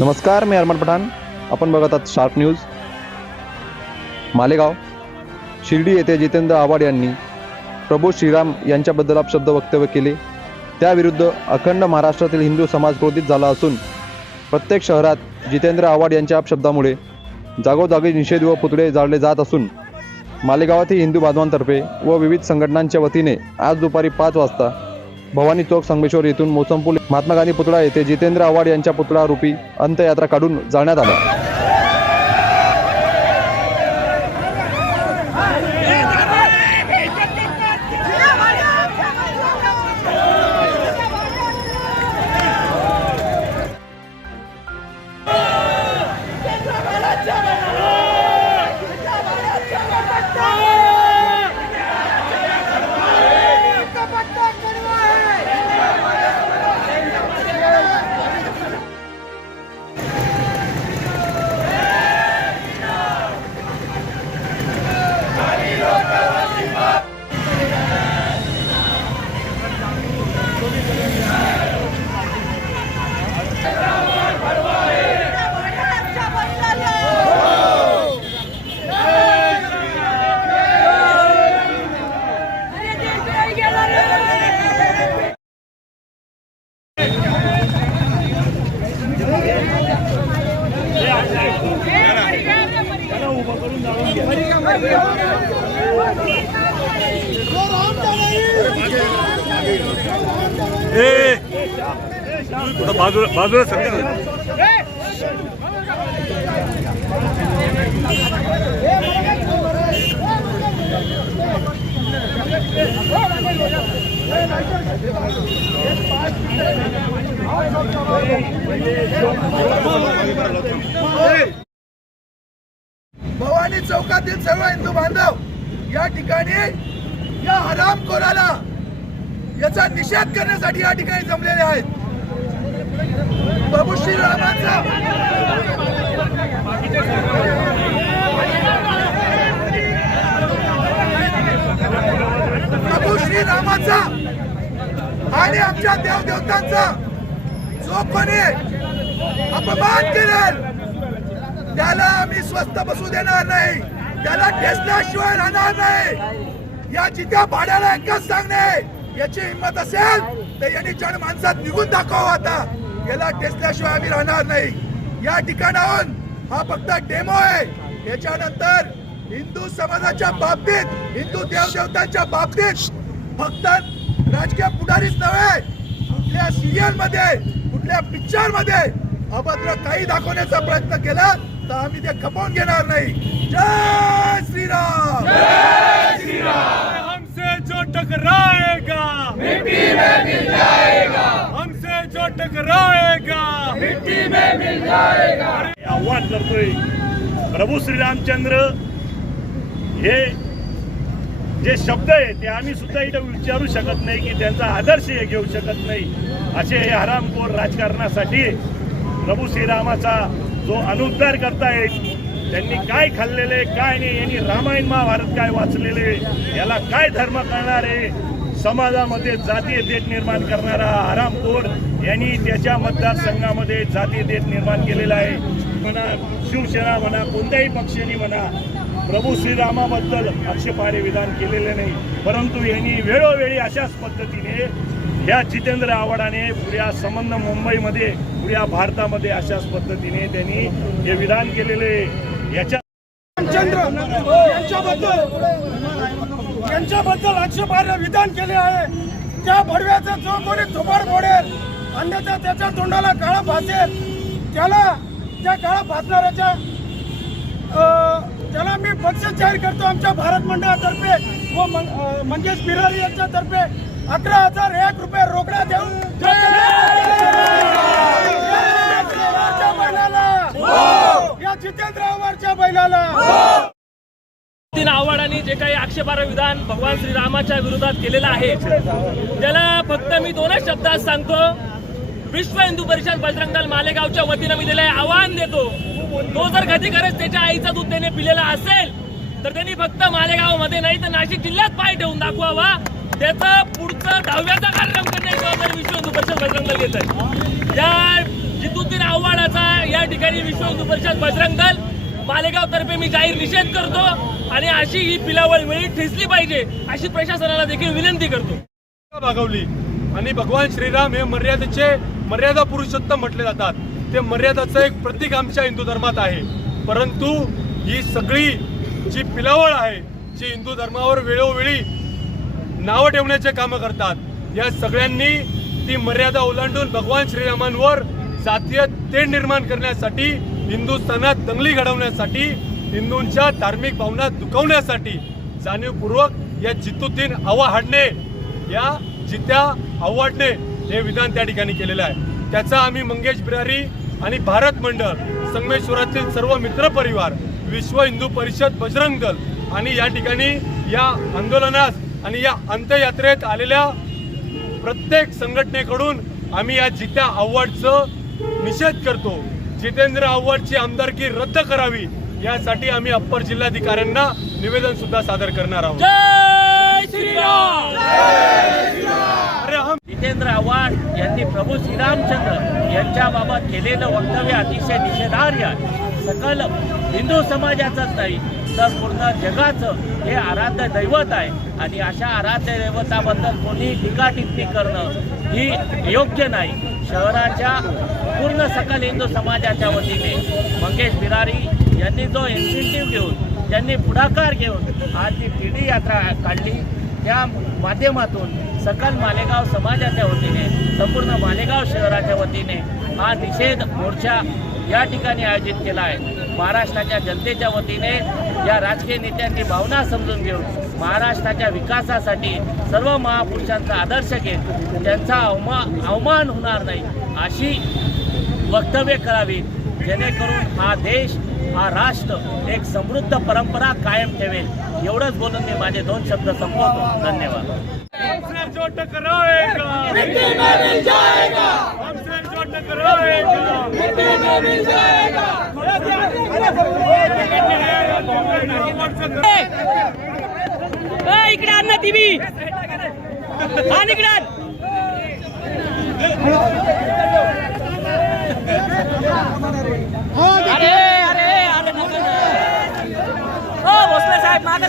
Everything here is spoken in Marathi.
नमस्कार मी अरमान पठाण. आपण बघत आहात शार्प न्यूज मालेगाव शिर्डी येथे जितेंद्र आव्हाड यांनी प्रभू श्रीराम यांच्याबद्दल अपशब्द वक्तव्य केले. त्याविरुद्ध अखंड महाराष्ट्रातील हिंदू समाज क्रोधित झाला असून प्रत्येक शहरात जितेंद्र आव्हाड यांच्या अपशब्दामुळे जागोजागी निषेध व पुतळे जाळले जात असून मालेगावातील हिंदू बांधवांतर्फे व विविध संघटनांच्या वतीने आज दुपारी पाच वाजता भवानी चौक संगमेश्वर येथून मोसमपूल महात्मा गांधी पुतळा येथे जितेंद्र आव्हाड यांच्या पुतळा रूपी अंत्ययात्रा काढून जाण्यात आल्या. थोडं बाजूला बाजूला सरका भवानी चौकातील सर्व हिंदू बांधव ठिकाणी या हरामखोराला याचा निषेध करण्यासाठी या ठिकाणी जमलेले आहेत. प्रभू श्रीरामांचा प्रभू श्रीरामाचा आणि आमच्या देवदेवतांचा जो कोणी अपमान केला त्याला आम्ही स्वस्त बसू देणार नाही. त्याला ठेचल्याशिवाय राहणार नाही. या चित्या भाड्याला एकच सांगणे याची हिंमत असेल तर यांनी जण माणसात निघून दाखवा आता. याला ठेचल्याशिवाय आम्ही राहणार नाही. या ठिकाणाहून हा फक्त डेमो आहे. याच्यानंतर हिंदू समाजाच्या बाबतीत हिंदू देवदेवतांच्या बाबतीत फक्त राजकीय पुढारीच नव्हे कुठल्या सिरियलमध्ये कुठल्या पिक्चरमध्ये अभद्र काही दाखवण्याचा प्रयत्न केला तर आम्ही ते खपवून घेणार नाही. जय श्रीराम! हमसे जो टकराएगा मिट्टी में मिल जाएगा। हमसे जो टकराएगा मिट्टी में मिल जाएगा। आव्हान करतोय प्रभू श्रीरामचंद्र. हे जे शब्द आहे ते आम्ही सुद्धा इथं विचारू शकत नाही की त्यांचा आदर्श हे घेऊ शकत नाही. असे हे हरामखोर राजकारणासाठी प्रभू श्रीरामाचा जो अनुद्धार करतायत त्यांनी काय खाल्लेले काय नाही यांनी रामायण महाभारत काय वाचलेले याला काय धर्म करणारे समाजामध्ये जातीय देत निर्माण करणारा हरामखोर यांनी त्याच्या मतदारसंघामध्ये जातीय देत निर्माण केलेला आहे. म्हणा शिवसेना म्हणा कोणत्याही पक्षाने म्हणा प्रभू श्रीरामाबद्दल आक्षेपारे विधान केलेले नाही. परंतु यांनी वेळोवेळी अशाच पद्धतीने या जितेंद्र आव्हाडाने पुऱ्या संबंध मुंबईमध्ये या भारतामध्ये अशाच पद्धतीने त्यांनी हे विधान केलेले याच्या चंद्र यांच्याबद्दल यांच्याबद्दल आक्षेपार्ह विधान केले आहे. त्या भडव्याचा जो कोणी थोबाड फोडेल अन्यथा त्याच्या तोंडाला काळा भासेल. त्याला त्या काळा भासणाऱ्याच्या अं, त्याला मी बक्षीस जाहीर करतो आमच्या भारत मंडळातर्फे व मंगेश बिरारी यांच्यातर्फे. अकरा हजार एक रुपये रोकडा देऊन या बैलाला या जितेंद्र आव्हाडच्या बैलाला! तीन आव्हाडांनी जे काही आक्षेपार्ह विधान भगवान श्रीरामाच्या विरोधात केलेलं आहे त्याला फक्त मी दोनच शब्दात सांगतो. विश्व हिंदू परिषद बजरंग दल मालेगावच्या वतीनं मी त्याला आव्हान देतो. तो जर कधी खरंच त्याच्या आईचा दूध त्याने पिलेला असेल तर त्यांनी फक्त मालेगावमध्ये नाही तर नाशिक जिल्ह्यात पाय ठेवून दाखवावा. त्याचं पुढचं दहाव्याचा कार्यक्रम करण्याची जबाबदारी विश्व हिंदू परिषद बजरंग दल घेत आहे जितुद्दीन आव्हाडाचा या ठिकाणी विश्व हिंदू परिषद बजरंग दल मालेगाव तर्फे मी जाहीर निषेध करतो आणि अशी ही पिलावळ वेळी ठेचली पाहिजे अशी प्रशासनाला देखील विनंती करतो. भागवली. आणि भगवान श्रीराम हे मर्यादेचे मर्यादा पुरुषोत्तम म्हटले जातात. ते मर्यादाचं एक प्रतीक आमच्या हिंदू धर्मात आहे. परंतु ही सगळी जी पिलावळ आहे जी हिंदू धर्मावर वेळोवेळी नावं ठेवण्याचे कामं करतात या सगळ्यांनी ती मर्यादा ओलांडून भगवान श्रीरामांवर जातीय तेढ निर्माण करण्यासाठी हिंदुस्थानात दंगली घडवण्यासाठी हिंदूंच्या धार्मिक भावना दुखवण्यासाठी जाणीवपूर्वक या जितुद्दीन आव्हाडणे या जित्या आव्हाडणे हे विधान त्या ठिकाणी केलेलं आहे. त्याचा आम्ही मंगेश बिरारी आणि भारत मंडळ संगमेश्वरातील सर्व मित्रपरिवार विश्व हिंदू परिषद बजरंग दल आणि या ठिकाणी या आंदोलनास आणि या अंत्ययात्रेत आलेल्या प्रत्येक संघटनेकडून आम्ही या जित्या आव्हाडचं निषेध करतो. जितेंद्र आव्हाडची आमदारकी रद्द करावी यासाठी आम्ही अप्पर जिल्हाधिकाऱ्यांना निवेदन सुद्धा सादर करणार आहोत. जितेंद्र आव्हाड यांनी प्रभू श्रीरामचंद्र यांच्याबाबत केलेलं वक्तव्य अतिशय निषेधार्ह सकल हिंदू समाजाचंच नाही तर पूर्ण जगाचं हे आराध्य दैवत आहे. आणि अशा आराध्य दैवताबद्दल कोणी टीका टिप्पणी करणं ही योग्य नाही. शहराच्या पूर्ण सकल हिंदू समाजाच्या वतीने मंगेश बिरारी यांनी जो इन्सेंटिव्ह घेऊन त्यांनी पुढाकार घेऊन आज ती पिढी यात्रा काढली त्या माध्यमातून सकल मालेगाव समाजाच्या वतीने संपूर्ण मालेगाव शहराच्या वतीने हा निषेध मोर्चा या ठिकाणी आयोजित केला आहे. महाराष्ट्राच्या जनतेच्या वतीने या राजकीय नेत्यांनी भावना समजून घेऊन महाराष्ट्राच्या विकासासाठी सर्व महापुरुषांचा आदर्श घेत त्यांचा अवमा अवमान होणार नाही अशी वक्तव्य करावी. जेणेकरून हा देश हा राष्ट्र एक समृद्ध परंपरा कायम ठेवेल. एवढंच बोलून मी माझे दोन शब्द संपवतो. धन्यवाद. हमसे जो टकराएगा इकडे आण ना टीव्ही आण इकडे आण. अरे अरे अरे हो भोसले साहेब मागे